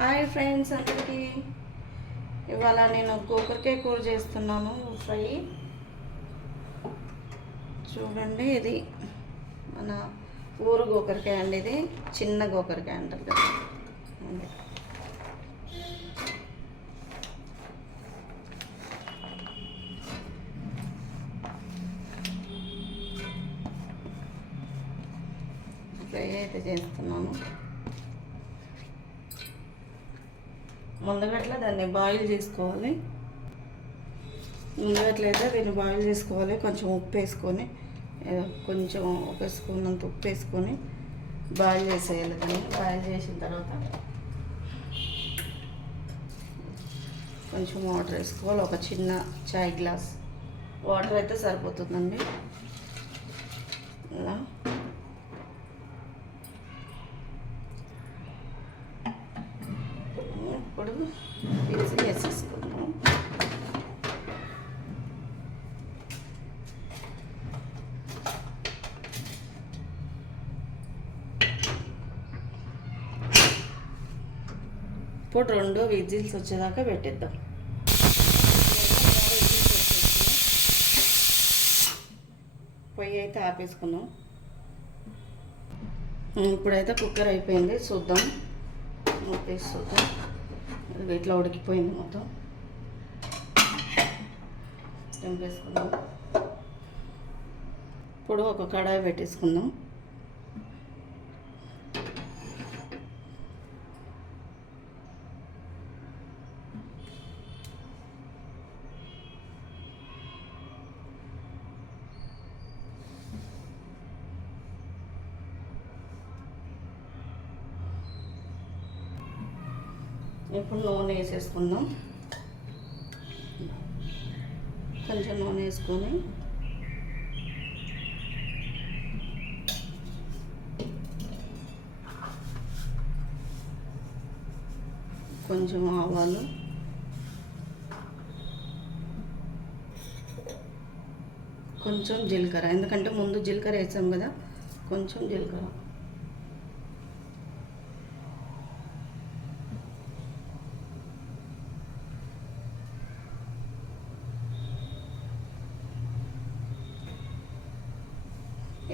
Hi friends అందరికీ. ఇవాళ నేను గోకరికాయ కూర చేస్తున్నాను ఫ్రై. చూడండి ఇది మన ఊరు గోకరకాయ అండి ఇది. చిన్న గోకరకాయ అంటారు కదా. ఫ్రై అయితే చేస్తున్నాను. ముందుగట్ల దాన్ని బాయిల్ చేసుకోవాలి. ముందుగట్లయితే దీన్ని బాయిల్ చేసుకోవాలి. కొంచెం ఉప్పు వేసుకొని కొంచెం ఒక స్పూన్ అంత ఉప్పు వేసుకొని బాయిల్ చేసేయాలి దాన్ని. బాయిల్ చేసిన తర్వాత కొంచెం వాటర్ వేసుకోవాలి. ఒక చిన్న చాయ్ గ్లాస్. వాటర్ అయితే సరిపోతుందండి. ఇలా ఇప్పుడు మిక్సీ వేసేసుకుందాం ఇప్పుడు రెండు విజిల్స్ వచ్చేదాకా పెట్టేద్దాం. పొయ్యి అయితే ఆపేసుకున్నాం ఇప్పుడైతే కుక్కర్ అయిపోయింది చూద్దాం. మూతేసి చూద్దాం. ఇట్లా ఉడికిపోయింది మొత్తం. తెంపేసుకుందాం ఇప్పుడు ఒక కడాయి పెట్టేసుకుందాం. ఇప్పుడు నూనె వేసేసుకుందాం. కొంచెం నూనె వేసుకొని. కొంచెం ఆవాలు. కొంచెం జీలకర్ర ఎందుకంటే ముందు జీలకర్ర వేసాం కదా కొంచెం జీలకర్ర.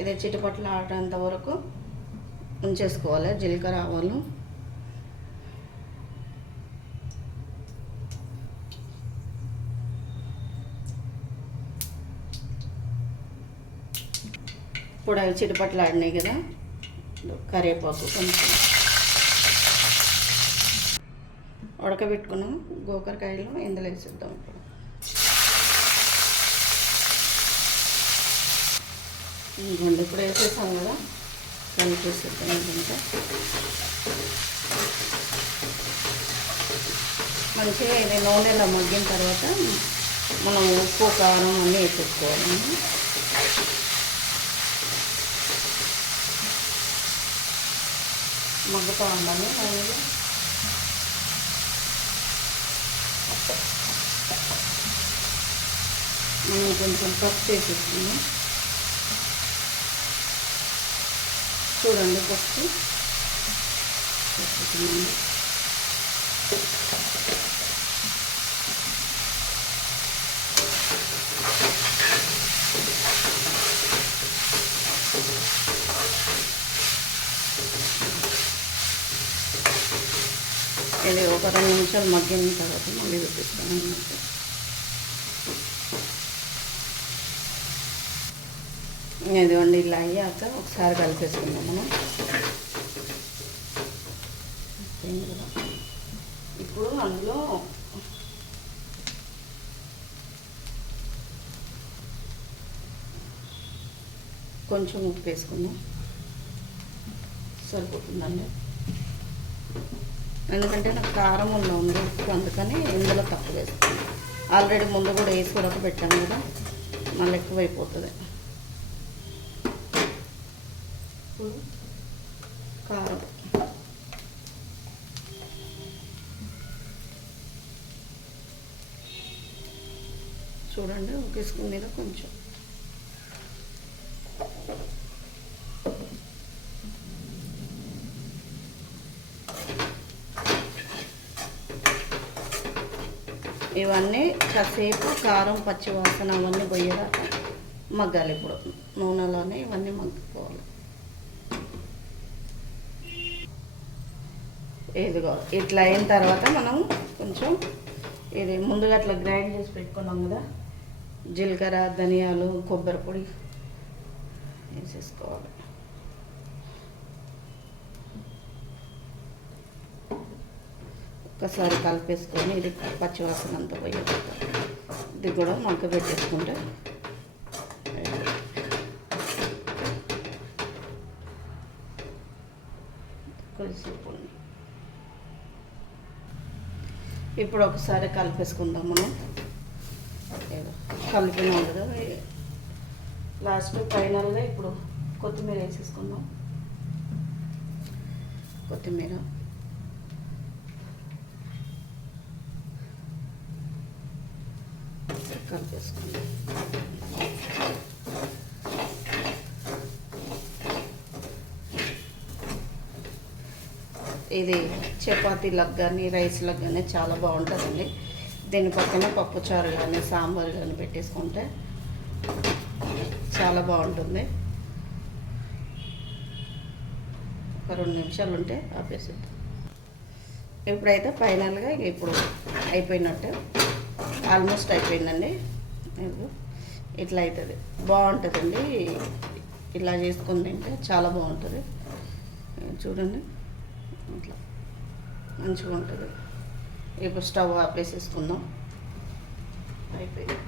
ఇది చిటపట్లు ఆడేంత వరకు ఉంచేసుకోవాలి జీలకర్ర ఆవాలు. ఇప్పుడు అవి చిటపట్లు ఆడినాయి కదా కరివేపాకు కొంచెం ఉడకబెట్టుకున్నాం గోకరకాయలు ఇందులో వేసేద్దాం ఇప్పుడు. ఇదిగోండి ఇప్పుడు వేసేసాం కదా. కలిపేసేద్దాం ఏంటంటే. మంచిగా ఇది నూనెలో మగ్గిన తర్వాత మనం ఉప్పు కారం అన్నీ వేసేసుకోవాలి. మగ్గుతూ ఉండాలి నూనెలో. మనం కొంచెం పప్పు వేసేసుకుందాం చూడండి ఫస్ట్. వేసుకున్నాను ఇది ఒక రెండు నిమిషాలు మగ్గిన తర్వాత మళ్ళీ పెట్టిస్తాను అన్నమాట ఇదిగోండి ఇలా అయ్యాక ఒకసారి కలిపేసుకుందాం మనం. ఇప్పుడు అందులో కొంచెం ఉప్పు వేసుకుందాం. సరిపోతుందండి. ఎందుకంటే నాకు కారం ఉన్న ఉంది ఉప్పు అందుకని ఇందులో తక్కువ వేసుకున్నాను ఆల్రెడీ ముందు కూడా వేసి ఉడకబెట్టాను కదా మళ్ళీ ఎక్కువైపోతుంది. కారం. చూడండి ఒక స్పూన్ మీద కొంచెం. ఇవన్నీ కాసేపు కారం పచ్చి వాసన అవన్నీ పోయేదాకా మగ్గాలి ఇప్పుడు. నూనెలోనే ఇవన్నీ మగ్గిపోవాలి. ఇదిగో ఇట్లా అయిన తర్వాత మనం కొంచెం ఇది ముందుగా అట్లా గ్రైండ్ చేసి పెట్టుకున్నాం కదా. జీలకర్ర ధనియాలు కొబ్బరి పొడి వేసేసుకోవాలి. ఒక్కసారి కలిపేసుకొని ఇది పచ్చివాసన అంతా పోయి ఇది కూడా మగ్గ పెట్టేసుకుంటే కొద్దిసేపు ఇప్పుడు ఒకసారి కలిపేసుకుందాం మనం. ఏదో కలిపినాం లాస్ట్ ఫైనల్గా ఇప్పుడు కొత్తిమీర వేసేసుకుందాం. కొత్తిమీర. కలిపేసుకుందాం. ఇది చపాతీలకు కానీ రైస్లకు కానీ చాలా బాగుంటుందండి. దీని పక్కన పప్పుచారు కానీ సాంబార్ కానీ పెట్టేసుకుంటే చాలా బాగుంటుంది. ఒక రెండు నిమిషాలు ఉంటే ఆపేసిద్దాం. ఇప్పుడైతే ఫైనల్గా ఇప్పుడు అయిపోయినట్టు ఆల్మోస్ట్ అయిపోయిందండి. ఇట్లా అవుతుంది బాగుంటుందండి. ఇలా చేసుకుని తింటే చాలా బాగుంటుంది. చూడండి. ఇట్లా. మంచిగా ఉంటుంది ఇప్పుడు స్టవ్ ఆపేసేసుకుందాం. అయిపోయింది.